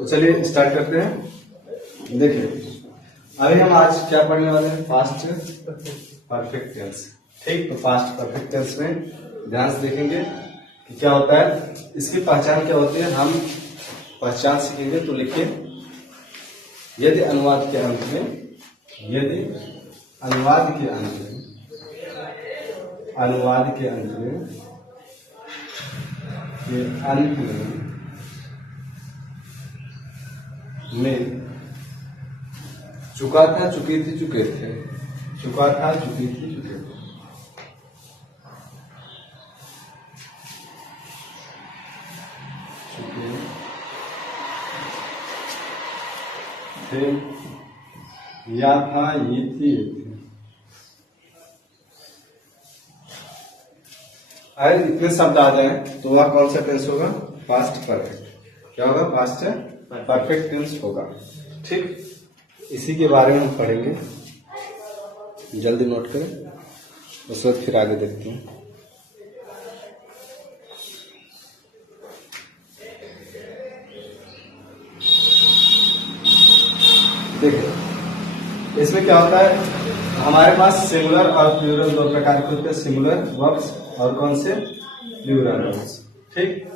तो चलिए स्टार्ट करते हैं। देखिए अभी हम आज क्या पढ़ने वाले हैं, पास्ट परफेक्ट टेंस। ठीक, तो पास्ट परफेक्ट टेंस में ध्यान से देखेंगे कि क्या होता है, इसकी पहचान क्या होती है, हम पहचान सीखेंगे। तो लिखिए, यदि अनुवाद के अंत में, यदि अनुवाद के अंत में, अनुवाद के अंत में, के अंत में चुका था, चुकी थी, चुके थे, चुका था, चुकी थी, चुके थे, चुके थे, या था, ये थी, ये थी। अगर इतने शब्द आ जाए तो वह कौन सा टेंस होगा, पास्ट परफेक्ट। क्या होगा, पास्ट परफेक्ट टेंस होगा। ठीक, इसी के बारे में हम पढ़ेंगे, जल्दी नोट करें, उस वक्त फिर आगे देखते हैं। देखिए इसमें क्या होता है, हमारे पास सिंगुलर और प्लूरल दो प्रकार के होते हैं, सिंगुलर वर्ब्स और कौन से, प्लूरल वर्ब्स। ठीक,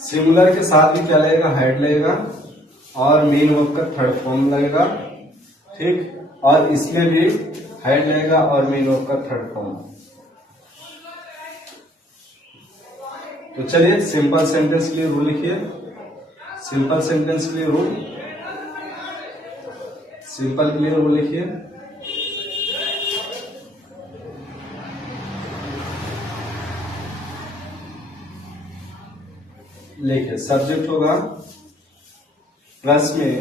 सिंगुलर के साथ भी क्या लगेगा, हेड लगेगा और मेन वर्ब का थर्ड फॉर्म लगेगा। ठीक, और इसमें भी हेड लगेगा और मेन वर्ब का थर्ड फॉर्म। तो चलिए सिंपल सेंटेंस के लिए रूल लिखिए, सिंपल सेंटेंस के लिए रूल, सिंपल के लिए रूल लिखिए। लिखिए, सब्जेक्ट होगा प्लस में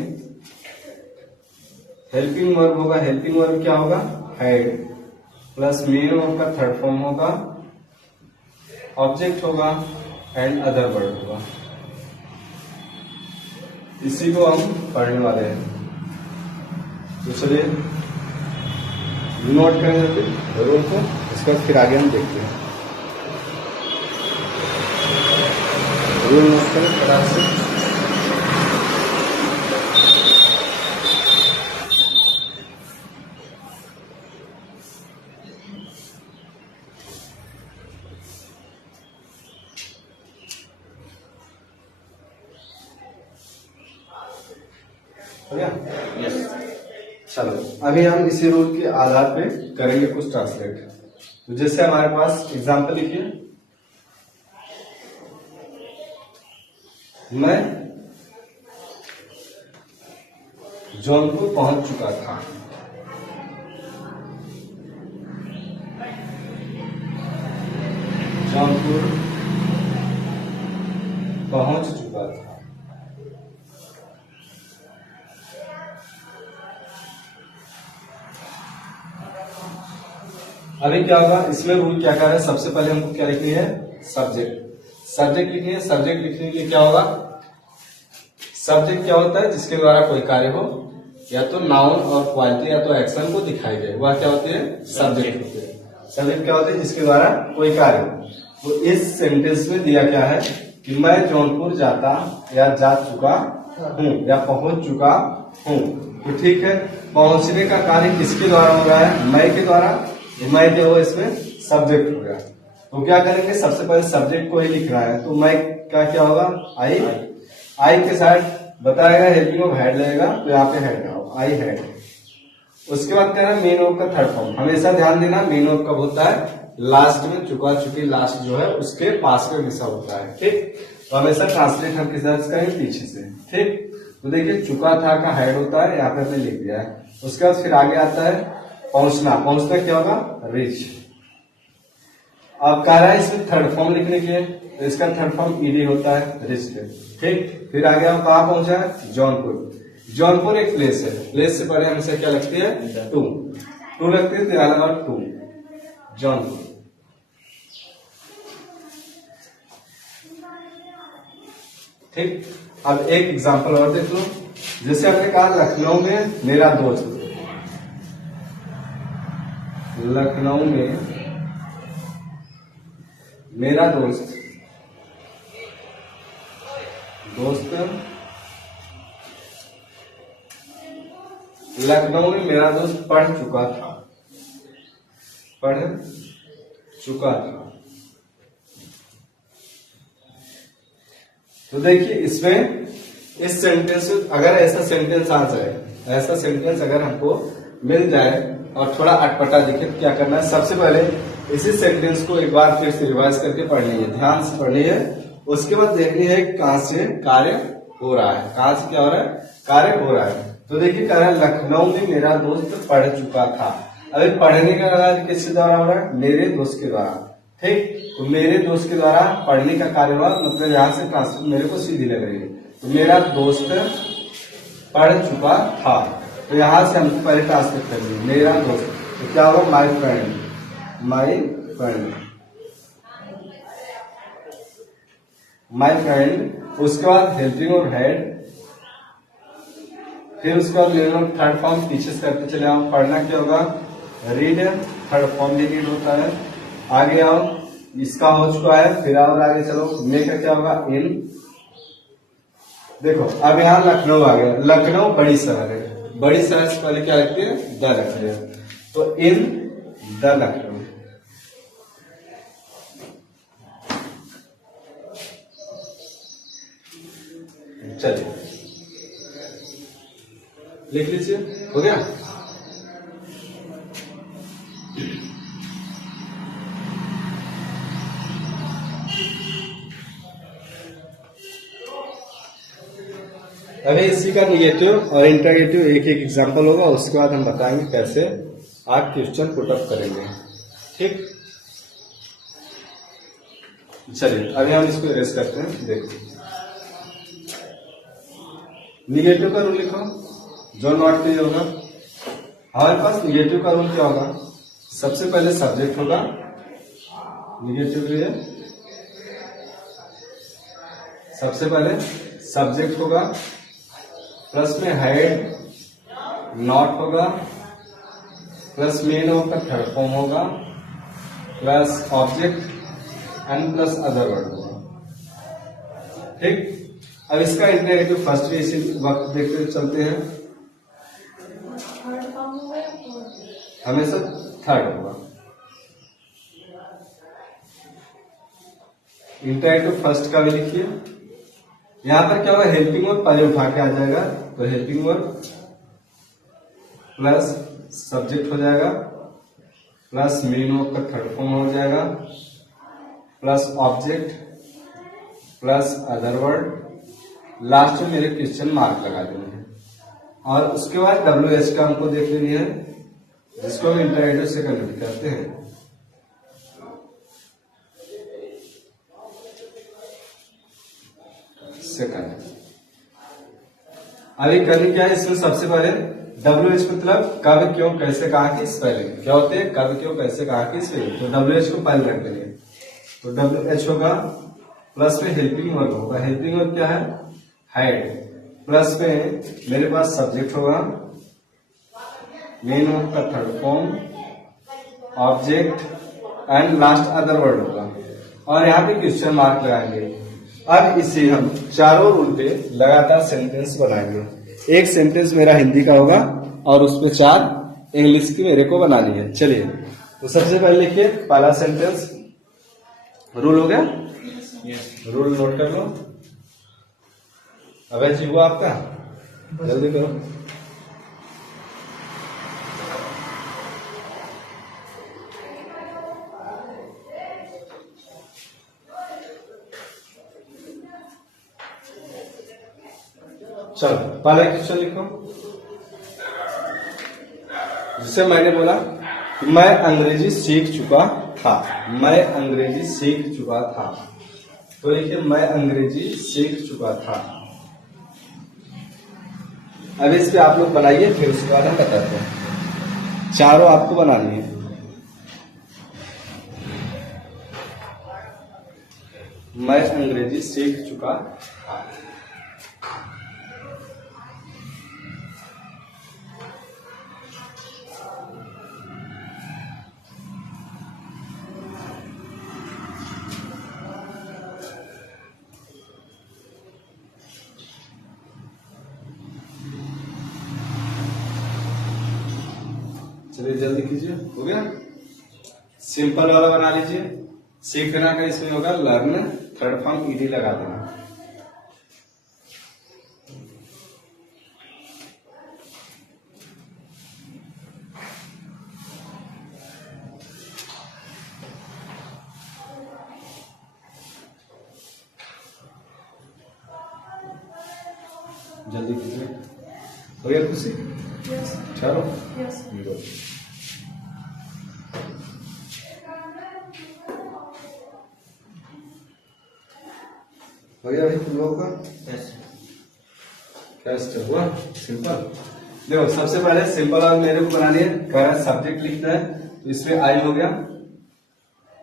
हेल्पिंग वर्ब होगा, हेल्पिंग वर्ब क्या होगा, हेड, प्लस मेन वर्ब का थर्ड फॉर्म होगा, ऑब्जेक्ट होगा एंड अदर वर्ड होगा। इसी को हम पढ़ने वाले हैं। तो चलिए नोट करेंगे रूल को, इसके बाद फिर आगे हम देखते हैं। रूल नोट करें फटाक से। हो गया? चलो अभी हम इसी रूल के आधार पे करेंगे कुछ ट्रांसलेट। तो जैसे हमारे पास एग्जाम्पल लिखिए, मैं जौनपुर पहुंच चुका था। जौनपुर पहुंच चुका था। अभी क्या होगा, इसमें रूल क्या क्या है, सबसे पहले हमको क्या लिखनी है, सब्जेक्ट। सब्जेक्ट लिखनी है, सब्जेक्ट लिखने के लिए क्या होगा, सब्जेक्ट क्या होता है, जिसके द्वारा कोई कार्य हो, या तो नाउन और क्वालिटी या तो एक्शन को दिखाई दे, वह क्या होते हैं, सब्जेक्ट होते हैं। सब्जेक्ट क्या होते हैं, जिसके द्वारा कोई कार्य हो। तो इस सेंटेंस में दिया क्या है कि मैं जौनपुर जाता या जा चुका हूँ या पहुंच चुका हूँ। तो ठीक है, पहुंचने का कार्य किसके द्वारा हो रहा है, मैं के द्वारा। मैं क्या हुआ, इसमें सब्जेक्ट हो गया। तो क्या करेंगे, सबसे पहले सब्जेक्ट को ही लिखना है। तो मैं का क्या होगा, आई, आई के साथ बताएगा हेल्पिंग ऑफ हेड लगेगा, तो यहाँ पे हेड लगाओ, आई हेड। उसके बाद क्या है, मेन वर्ब का थर्ड फॉर्म। हमेशा ध्यान देना, मेन वर्ब कब होता है, लास्ट में, चुका चुकी लास्ट जो है उसके पास में हमेशा होता है। ठीक, तो हमेशा ट्रांसलेट हम किस तरह से करेंगे, पीछे से। ठीक, तो देखिए चुका था का हेड होता है, यहाँ पे हमने लिख दिया है। उसके बाद फिर आगे आता है पहुंचना। पहुंचना क्या होगा, रीच। अब कह रहा है इसमें थर्ड फॉर्म लिखने के लिए, तो इसका थर्ड फॉर्म ईडी होता है, रिच्ड। ठीक, फिर आगे हम कहाँ पहुंचा है, जौनपुर। जौनपुर एक प्लेस है, प्लेस से पहले हमेशा क्या लगती है, टू, टू लगती है, तो यहाँ लगा टू, जौनपुर। ठीक, अब एक एग्जांपल और देख लो। जैसे हमने कहा लखनऊ में मेरा दोस्त, लखनऊ में मेरा दोस्त लखनऊ में मेरा दोस्त पढ़ चुका था। तो देखिए इसमें इस सेंटेंस में अगर ऐसा सेंटेंस आ जाए, ऐसा सेंटेंस अगर हमको मिल जाए और थोड़ा अटपटा दिखे तो क्या करना है, सबसे पहले इसी सेंटेंस को एक बार फिर से रिवाइज करके पढ़नी है, ध्यान से पढ़नी है। उसके बाद देखनी है कहां से कार्य हो रहा है, कहां से क्या हो रहा है, कार्य हो रहा है। तो देखिए कह रहा है लखनऊ में मेरा दोस्त पढ़ चुका था। अभी पढ़ने का कार्य किसके द्वारा हो रहा है, मेरे दोस्त के द्वारा। ठीक, तो मेरे दोस्त के द्वारा पढ़ने का कार्य हुआ, मतलब यहाँ से ट्रांसलेट मेरे को सीधी लग रही है। तो मेरा दोस्त पढ़ चुका था, तो यहां से हमको पहले ट्रांसलेट करेंगे मेरा दोस्त, तो क्या होगा, my friend, my friend, my friend. उसके बाद हेल्पिंग और हेड, फिर उसके बाद लेवल थर्ड फॉर्म पीछे से करते चले आओ। पढ़ना क्या होगा, रीड, थर्ड फॉर्म भी रीड होता है। आगे आओ, इसका हो चुका है, फिर और आगे चलो, मे का क्या होगा, इन। देखो अब यहाँ लखनऊ आ गया, लखनऊ बड़ी शहर है, बड़ी शहर से पहले क्या रखते हैं, द रखते हैं, तो इन द लखनऊ। चलिए लिख लीजिए, हो गया। अभी इसी का निगेटिव और इंटरगेटिव एक एक एग्जांपल होगा, उसके बाद हम बताएंगे कैसे आप क्वेश्चन पुट अप करेंगे। ठीक, चलिए अभी हम इसको इरेज करते हैं। देखो निगेटिव का रूल लिखो, जो नॉट क्लियर होगा। हमारे पास निगेटिव का रूल क्या होगा, सबसे पहले सब्जेक्ट होगा निगेटिव के लिए, सबसे पहले सब्जेक्ट होगा, प्लस में हेड, नॉट होगा, प्लस मेन होगा, थर्ड फॉर्म होगा, plus object and plus other word होगा। ठीक, अब इसका इंटरगेटिव फर्स्ट में इसी वक्त देखते चलते हैं, हमेशा थर्ड होगा। इंटरगेटिव फर्स्ट का भी लिखिए। यहां पर क्या होगा, हेल्पिंग वर्ब पहले उठा के आ जाएगा, तो हेल्पिंग वर्ब प्लस सब्जेक्ट हो जाएगा, प्लस मेन वर्ब का थर्ड फॉर्म हो जाएगा, plus object plus other word, last में मेरे क्वेश्चन मार्क लगा देने हैं। और उसके बाद WH का हमको देख लेनी है, जिसको हम इंटरगेटिव से कन्वर्ट करते हैं। सेकंड अभी करनी क्या है, इसमें सबसे पहले WH मतलब कब क्यों कैसे कहा कि स्पेलिंग क्या होते हैं, कब क्यों कैसे कहा कि स्पेलिंग, तो WH को पहले रख देंगे। तो WH होगा, प्लस में हेल्पिंग वर्ब होगा, हेल्पिंग वर्ब क्या है, हेड, प्लस में मेरे पास सब्जेक्ट होगा, मेन वर्ब का third form, object and last other word होगा, और यहाँ पे क्वेश्चन मार्क लगाएंगे। अब इसे हम चारों रूल पे लगातार सेंटेंस बनाएंगे। एक सेंटेंस मेरा हिंदी का होगा और उसपे 4 इंग्लिश की मेरे को बनानी है। चलिए तो सबसे पहले लिखिए पहला सेंटेंस, रूल हो गया, रूल नोट कर लो। अबे जी हुआ आपका, जल्दी करो। चलो पहला क्वेश्चन लिखो, जिसे मैंने बोला कि मैं अंग्रेजी सीख चुका था, मैं अंग्रेजी सीख चुका था, तो लिखिए मैं अंग्रेजी सीख चुका था। अब इस पे आप लोग बनाइए, फिर उसके बाद हम बताते हैं। चारों आपको बनानी है। मैं अंग्रेजी सीख चुका था। चलिए जल्दी कीजिए, हो गया। सिंपल वाला बना लीजिए। सीखना का इसमें होगा लर्न, थर्ड फॉर्म ईडी लगा देना। जल्दी कीजिए, हो गया खुशी? चलो हो गया भाई तुम लोगों का? क्या स्टेप हुआ? सिंपल। देखो सबसे पहले सिंपल और मेरे को बनानी है, कह रहा है सब्जेक्ट लिखना है तो इसमें आई हो गया।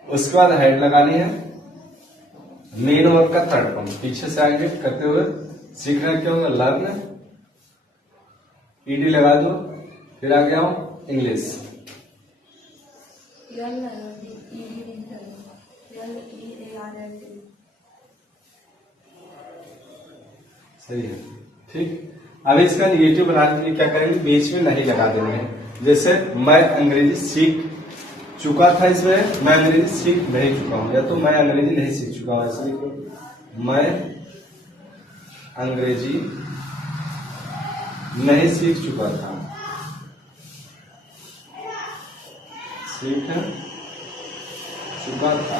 उसके बाद हेड लगानी है, मेन वर्ब का थर्ड फॉर्म पीछे से आगे करते हुए सीखना क्या होगा लर्न, ईडी लगा दो, फिर आ गया इंग्लिश। सही है, ठीक। अभी इसका निगेटिव बनाने के लिए क्या करेंगे, बीच में नहीं लगा देंगे। जैसे मैं अंग्रेजी सीख चुका था, इसमें मैं अंग्रेजी सीख नहीं चुका हूं, या तो मैं अंग्रेजी नहीं सीख चुका हूं, इसलिए मैं अंग्रेजी नहीं सीख चुका था, सीख चुका था।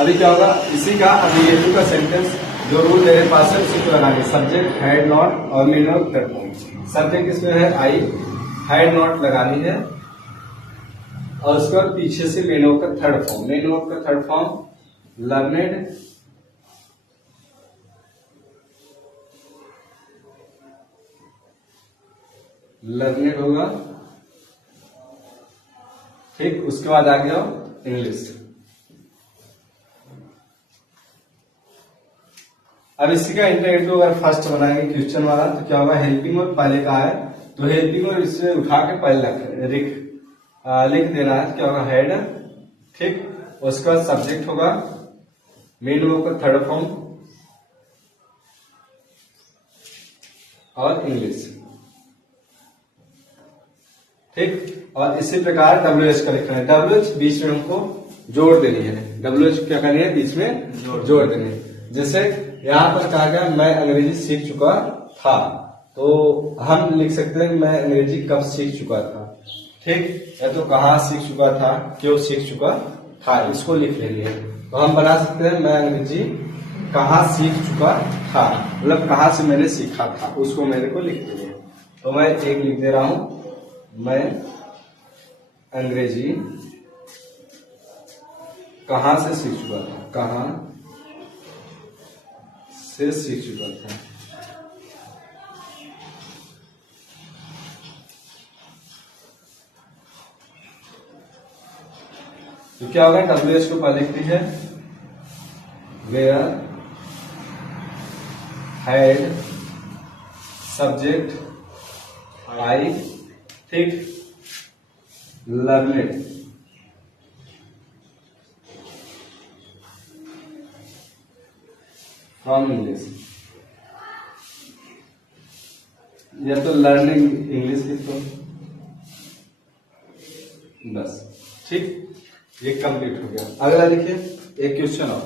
अभी क्या होगा इसी का अभी का सेंटेंस जो रूल मेरे पास है उसी को लगाएंगे। सब्जेक्ट हैड नॉट और main verb third form. Subject इसमें है आई, हैड नॉट लगानी है और उसके बाद पीछे से मेन वर्ब का थर्ड फॉर्म। मेन वर्ब का थर्ड फॉर्म लर्नेड, लर्नेड होगा, ठीक। उसके बाद आ गया इंग्लिश। अब इसी का इंटरनेट अगर फर्स्ट बनाएंगे क्वेश्चन वाला तो क्या होगा, हेल्पिंग वर्ब पहले का है तो हेल्पिंग वर्ब इससे उठा के पहले लिख देना है। क्या होगा हेड, ठीक। उसके बाद सब्जेक्ट होगा, मेन वर्ब का थर्ड फॉर्म और इंग्लिश, ठीक। और इसी प्रकार WH का लिखना है। WH बीच में हमको जोड़ देनी है, WH क्या करनी है बीच में जोड़ देनी है। जैसे यहाँ पर कहा गया मैं अंग्रेजी सीख चुका था, तो हम लिख सकते हैं मैं अंग्रेजी कब सीख चुका था, ठीक। या तो कहाँ सीख चुका था, क्यों सीख चुका था, इसको लिख लेंगे। तो हम बना सकते हैं मैं अंग्रेजी कहाँ सीख चुका था, मतलब कहाँ से मैंने सीखा था, उसको मेरे को लिख देंगे। तो मैं एक लिख दे रहा हूं, मैं अंग्रेजी कहाँ से सीख चुका था, कहाँ से सीख चुका था। तो क्या होगा, WH को पहले लिखती है वेयर हैड सब्जेक्ट आई, ठीक, लर्नेड, फ्रॉम इंग्लिश, या तो लर्निंग इंग्लिश लिख दो, बस, ठीक। ये कंप्लीट हो गया। अगला लिखिए एक क्वेश्चन और,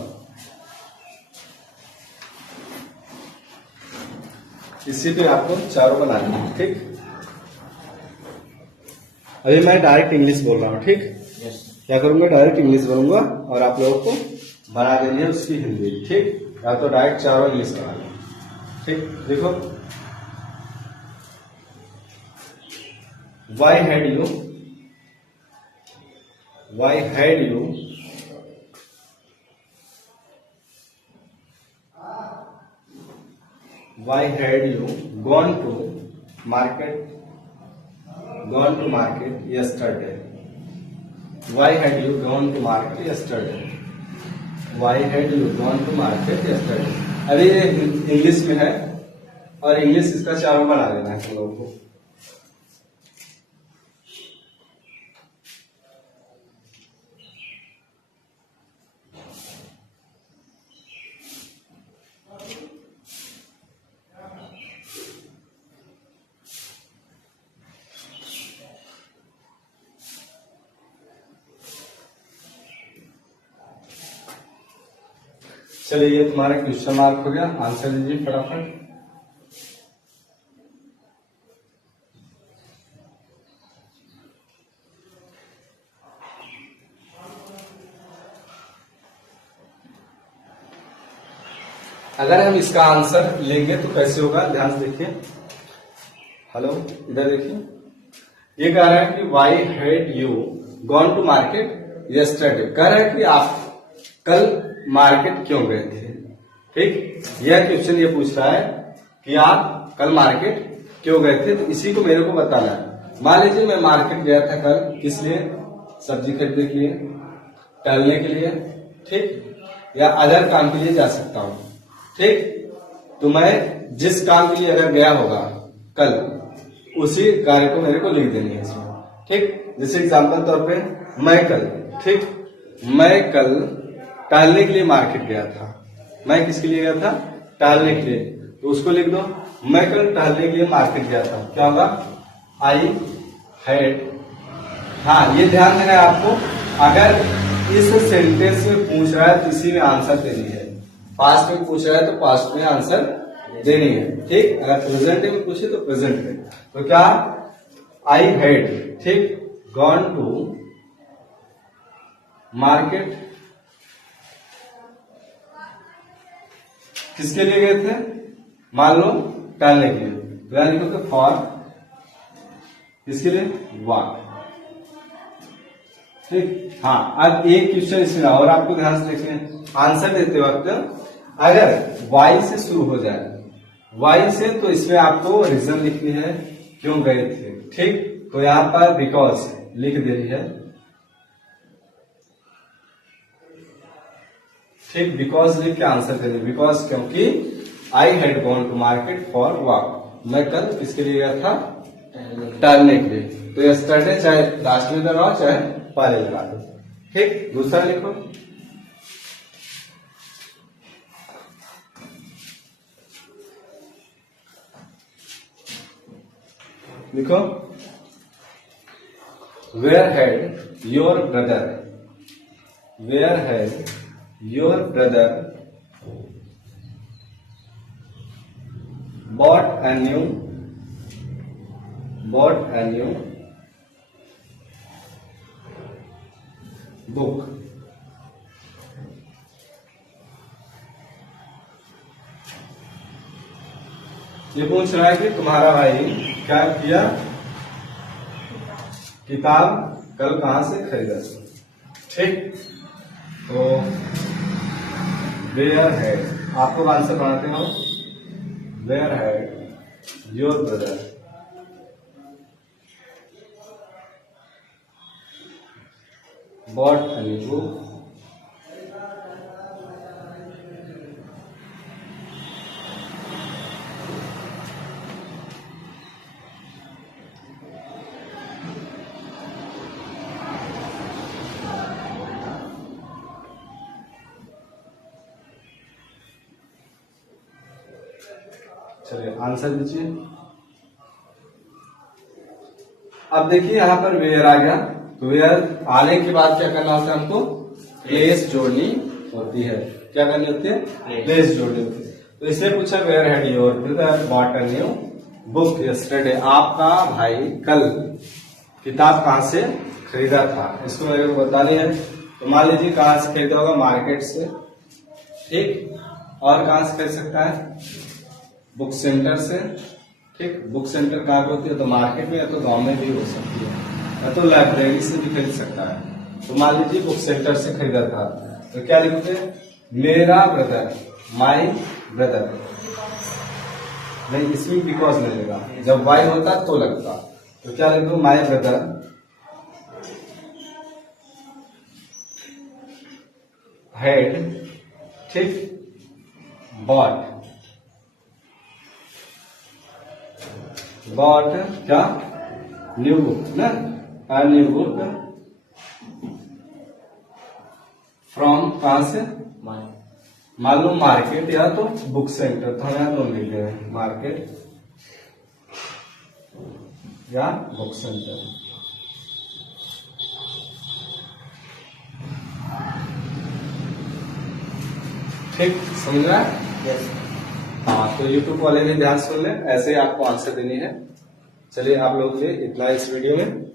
इसी पे आपको चारों बनानी है, ठीक। अभी मैं डायरेक्ट इंग्लिश बोल रहा हूँ, ठीक। क्या करूंगा, डायरेक्ट इंग्लिश बोलूंगा और आप लोगों को बना देनी है उसकी हिंदी, ठीक। या तो डायरेक्ट चारों इंग्लिश बना लें, ठीक। देखो, why had you, why had you gone to market yesterday? Why had you gone to market yesterday? Why had you gone to market yesterday? अभी ये इंग्लिश में है और इंग्लिश इसका चारों बना देना है हम लोगों को। चलिए ये तुम्हारा क्वेश्चन मार्क हो गया, आंसर दीजिए फटाफट। अगर हम इसका आंसर लेंगे तो कैसे होगा, ध्यान से देखिए। हेलो, इधर देखिए, ये कह रहा है कि why had you gone to market yesterday. कह रहा है कि आप कल मार्केट क्यों गए थे। ठीक, यह क्वेश्चन ये पूछ रहा है कि आप कल मार्केट क्यों गए थे, तो इसी को मेरे को बताना है। मान लीजिए मैं मार्केट गया था कल, किस लिए, सब्जी खरीदने के लिए, टहलने के लिए, ठीक, या अदर काम के लिए जा सकता हूं। ठीक, तो मैं जिस काम के लिए अगर गया होगा कल, उसी कार्य को मेरे को लिख देनी है इसमें। ठीक, जैसे एग्जांपल तौर पे मैं कल, ठीक, मैं कल टहलने के लिए मार्केट गया था। मैं किसके लिए गया था, टहलने के लिए, तो उसको लिख दो, मैं कल टहलने के लिए मार्केट गया था। क्या होगा, आई हैड। हाँ, ये ध्यान देना है आपको, अगर इस सेंटेंस में पूछ रहा है तो इसी में आंसर देनी है। पास्ट में पूछ रहा है तो पास्ट में आंसर देनी है। ठीक, अगर प्रेजेंट में पूछे तो प्रेजेंट में। तो क्या, आई हैड, ठीक, गॉन टू मार्केट, किसके लिए गए थे, मान लो टहलने के लिए, तो यहां लिखोगे फॉर, किसके लिए, वॉक। ठीक, हाँ, अब एक क्वेश्चन इसमें और आपको ध्यान से देखिए, आंसर देते वक्त अगर वाई से शुरू हो जाए, वाई से, तो इसमें आपको रीजन लिखनी है क्यों गए थे। ठीक, तो यहां पर बिकॉज लिख देनी है। ठीक, बिकॉज लिख के आंसर देनी, बिकॉज क्योंकि I had gone to market for walk. मैं कल किसके लिए गया था, टहलने के लिए। तो यस्टरडे चाहे लास्ट में लगाओ चाहे पहले लगा दो। ठीक, दूसरा लिखो, लिखो where had your brother, where had your brother bought a new book। ये पूछ रहा है कि तुम्हारा भाई क्या किया, किताब कल कहां से खरीदा। ठीक, तो वेयर हैड, आपको आंसर बनाते हो, where had your brother bought a new book चलिए आंसर दीजिए। अब देखिए यहां पर वेयर आ गया, तो वेयर आने के बाद क्या करना होता है, हमको प्लेस जोड़नी होती है। क्या करनी होती है, प्लेस जोड़नी होती है। तो इसने पूछा where had your brother bought a new book yesterday, आपका भाई कल किताब कहां से खरीदा था, इसको मेरे को बतानी है। तो मान लीजिए कहां से खरीदा होगा, मार्केट से। ठीक, और कहां से खरीद सकता है, बुक सेंटर से। ठीक, बुक सेंटर कहाँ पे होती है, तो मार्केट में या तो गांव में भी हो सकती है, या तो लाइब्रेरी से भी खरीद सकता है। तो मान लीजिए बुक सेंटर से खरीदा था, तो क्या लिखोगे, मेरा ब्रदर, माई ब्रदर। नहीं, इसमें बिकॉज नहीं लगेगा, जब वाई होता तो लगता। तो क्या लिखो, माई ब्रदर हैड, ठीक, बॉट क्या, न्यू बुक ना, न्यू बुक फ्रॉम, कहां से, मालूम मार्केट या तो बुक सेंटर, तो हम यहां दोनों लिख रहे हैं, मार्केट या बुक सेंटर। ठीक, समझ रहा है? यस। हाँ, तो यूट्यूब वाले भी ध्यान सुन लें, ऐसे आपको आंसर देनी है। चलिए आप लोग के लिए इतना इस वीडियो में।